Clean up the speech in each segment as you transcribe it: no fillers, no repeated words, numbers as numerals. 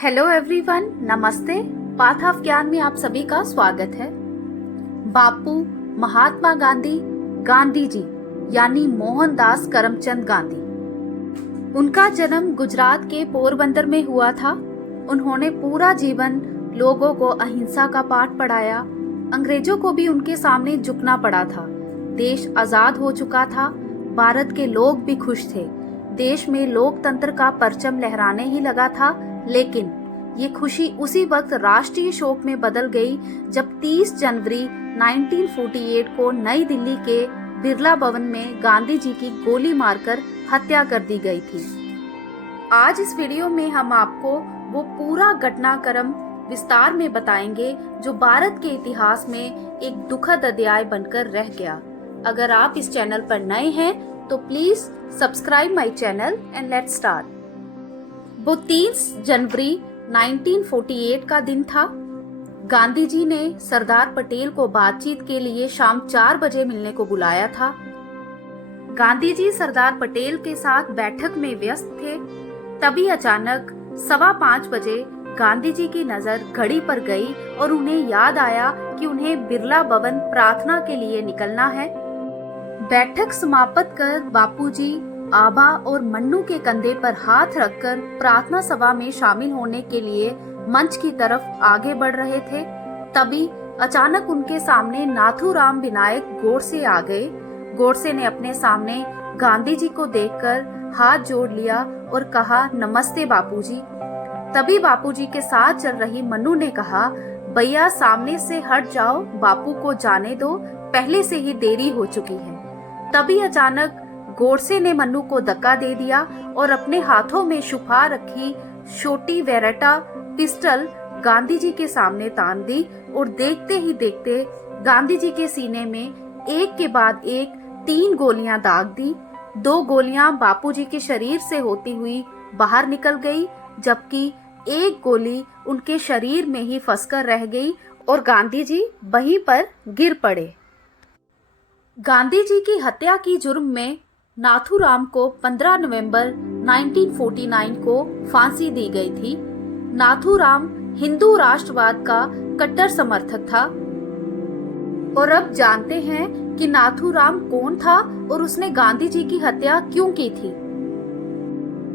Hello everyone, नमस्ते। Path of ज्ञान में आप सभी का स्वागत है। बापू महात्मा गांधी, गांधी जी यानी मोहनदास करमचंद गांधी। उनका जन्म गुजरात के पोरबंदर में हुआ था। उन्होंने पूरा जीवन लोगों को अहिंसा का पाठ पढ़ाया। अंग्रेजों को भी उनके सामने झुकना पड़ा था। देश आजाद हो चुका था। भारत के लोग भी खुश थे। देश में लोकतंत्र का परचम लहराने ही लगा था। लेकिन ये खुशी उसी वक्त राष्ट्रीय शोक में बदल गई जब 30 जनवरी 1948 को नई दिल्ली के बिरला भवन में गांधी जी की गोली मारकर हत्या कर दी गई थी। आज इस वीडियो में हम आपको वो पूरा घटनाक्रम विस्तार में बताएंगे जो भारत के इतिहास में एक दुखद अध्याय बनकर रह गया। अगर आप इस चैनल पर नए हैं तो please subscribe my channel and let's start. वो 30 जनवरी 1948 का दिन था। गांधी जी ने सरदार पटेल को बातचीत के लिए शाम 4 बजे मिलने को बुलाया था। गांधी जी सरदार पटेल के साथ बैठक में व्यस्त थे। तभी अचानक 5:15 बजे गांधी जी की नजर घड़ी पर गई और उन्हें याद आया कि उन्हें बिरला भवन प्रार्थना के लिए निकलना है। बैठक समाप्त कर बापूजी आभा और मन्नू के कंधे पर हाथ रखकर प्रार्थना सभा में शामिल होने के लिए मंच की तरफ आगे बढ़ रहे थे। तभी अचानक उनके सामने नाथूराम विनायक गोडसे आ गए। गोडसे ने अपने सामने गांधी जी को देखकर हाथ जोड़ लिया और कहा, नमस्ते बापूजी। तभी बापूजी के साथ चल रही मन्नू ने कहा, भैया सामने से हट जाओ, बापू को जाने दो, पहले से ही देरी हो चुकी है। तभी अचानक गोडसे ने मन्नू को धक्का दे दिया और अपने हाथों में छुपा रखी छोटी वेरेटा पिस्टल गांधी जी के सामने तान दी और देखते ही देखते गांधी जी के सीने में एक के बाद एक 3 गोलियां दाग दी। 2 गोलियां बापूजी के शरीर से होती हुई बाहर निकल गई, जबकि एक गोली उनके शरीर में ही फंसकर रह गई और गांधी जी वहीं पर गिर पड़े। गांधी जी की हत्या की जुर्म में नाथूराम को 15 नवंबर 1949 को फांसी दी गई थी। नाथूराम हिंदू राष्ट्रवाद का कट्टर समर्थक था। और अब जानते हैं कि नाथूराम कौन था और उसने गांधी जी की हत्या क्यों की थी।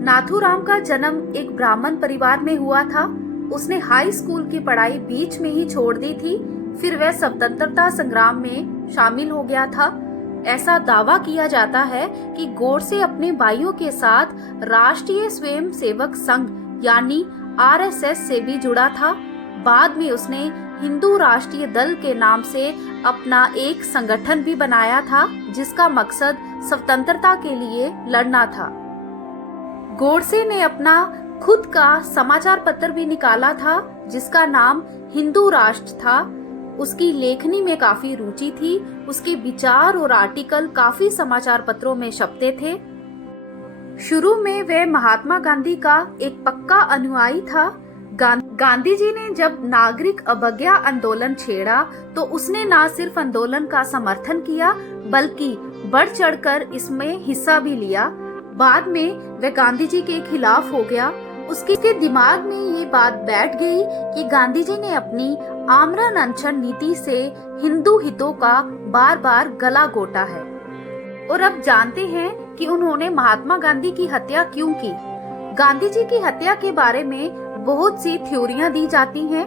नाथूराम का जन्म एक ब्राह्मण परिवार में हुआ था। उसने हाई स्कूल की पढ़ाई बीच में ही छोड़ दी थी। फिर वह स्वतंत्रता संग्राम में शामिल हो गया था। ऐसा दावा किया जाता है कि गोडसे अपने भाइयों के साथ राष्ट्रीय स्वयंसेवक संघ यानी आरएसएस से भी जुड़ा था। बाद में उसने हिंदू राष्ट्रीय दल के नाम से अपना एक संगठन भी बनाया था, जिसका मकसद स्वतंत्रता के लिए लड़ना था। गोडसे ने अपना खुद का समाचार पत्र भी निकाला था, जिसका नाम हिंदू राष्ट्र था। उसकी लेखनी में काफी रुचि थी। उसके विचार और आर्टिकल काफी समाचार पत्रों में छपते थे। शुरू में वह महात्मा गांधी का एक पक्का अनुयायी था। गांधी जी ने जब नागरिक अवज्ञा आंदोलन छेड़ा तो उसने न सिर्फ आंदोलन का समर्थन किया बल्कि बढ़ चढ़कर इसमें हिस्सा भी लिया। बाद में वह गांधी जी के खिलाफ हो गया। उसके दिमाग में ये बात बैठ गई कि गांधी जी ने अपनी आमरण अनशन नीति से हिंदू हितों का बार बार गला घोटा है। और अब जानते हैं कि उन्होंने महात्मा गांधी की हत्या क्यों की। गांधी जी की हत्या के बारे में बहुत सी थ्योरियां दी जाती हैं।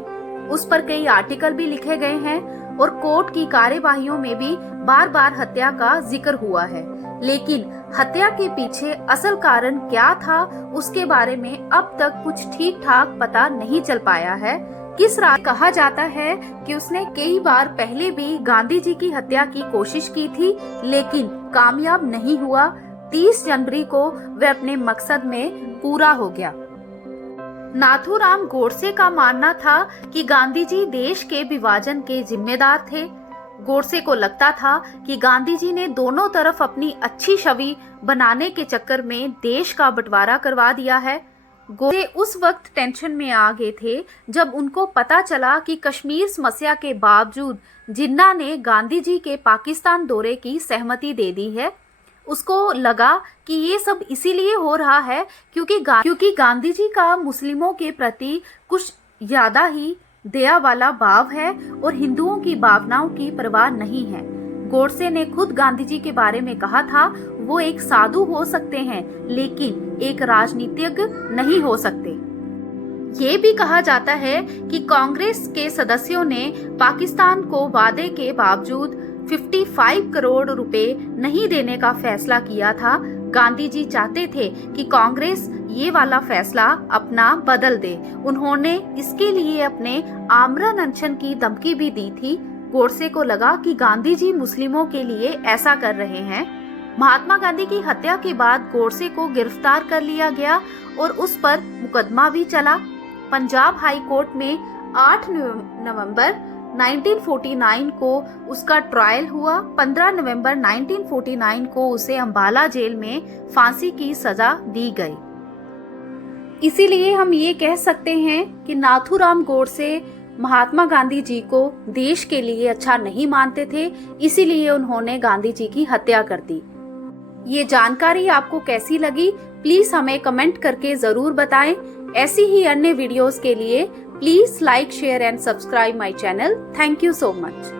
उस पर कई आर्टिकल भी लिखे गए हैं और कोर्ट की कार्यवाहियों में भी बार बार हत्या का जिक्र हुआ है। लेकिन हत्या के पीछे असल कारण क्या था, उसके बारे में अब तक कुछ ठीक ठाक पता नहीं चल पाया है। किस रात कहा जाता है कि उसने कई बार पहले भी गांधी जी की हत्या की कोशिश की थी, लेकिन कामयाब नहीं हुआ। 30 जनवरी को वह अपने मकसद में पूरा हो गया। नाथूराम गोडसे का मानना था कि गांधी जी देश के विभाजन के जिम्मेदार थे। गोडसे को लगता था कि गांधी जी ने दोनों तरफ अपनी अच्छी छवि बनाने के चक्कर में देश का बंटवारा करवा दिया है। गोडसे उस वक्त टेंशन में आ गए थे जब उनको पता चला कि कश्मीर समस्या के बावजूद जिन्ना ने गांधी जी के पाकिस्तान दौरे की सहमति दे दी है। उसको लगा कि ये सब इसीलिए हो रहा है क्योंकि गांधी जी का मुस्लिमों के प्रति कुछ ज्यादा ही दया वाला भाव है और हिंदुओं की भावनाओं की परवाह नहीं है। गोडसे ने खुद गांधी जी के बारे में कहा था, वो एक साधु हो सकते हैं लेकिन एक राजनीतिज्ञ नहीं हो सकते। ये भी कहा जाता है कि कांग्रेस के सदस्यों ने पाकिस्तान को वादे के बावजूद 55 करोड़ रुपए नहीं देने का फैसला किया था। गांधी जी चाहते थे कि कांग्रेस ये वाला फैसला अपना बदल दे। उन्होंने इसके लिए अपने आमरण अनशन की धमकी भी दी थी। गोडसे को लगा कि गांधी जी मुस्लिमों के लिए ऐसा कर रहे हैं। महात्मा गांधी की हत्या के बाद गोडसे को गिरफ्तार कर लिया गया और उस पर मुकदमा भी चला। पंजाब हाई कोर्ट में 8 नवंबर 1949 को उसका ट्रायल हुआ। 15 नवंबर 1949 को उसे अंबाला जेल में फांसी की सजा दी गई। इसीलिए हम ये कह सकते हैं कि नाथूराम गोडसे महात्मा गांधी जी को देश के लिए अच्छा नहीं मानते थे, इसीलिए उन्होंने गांधी जी की हत्या कर दी। ये जानकारी आपको कैसी लगी प्लीज हमें कमेंट करके जरूर बताएं। ऐसी ही अन्य वीडियोस के लिए please like, share and subscribe my channel. Thank you so much.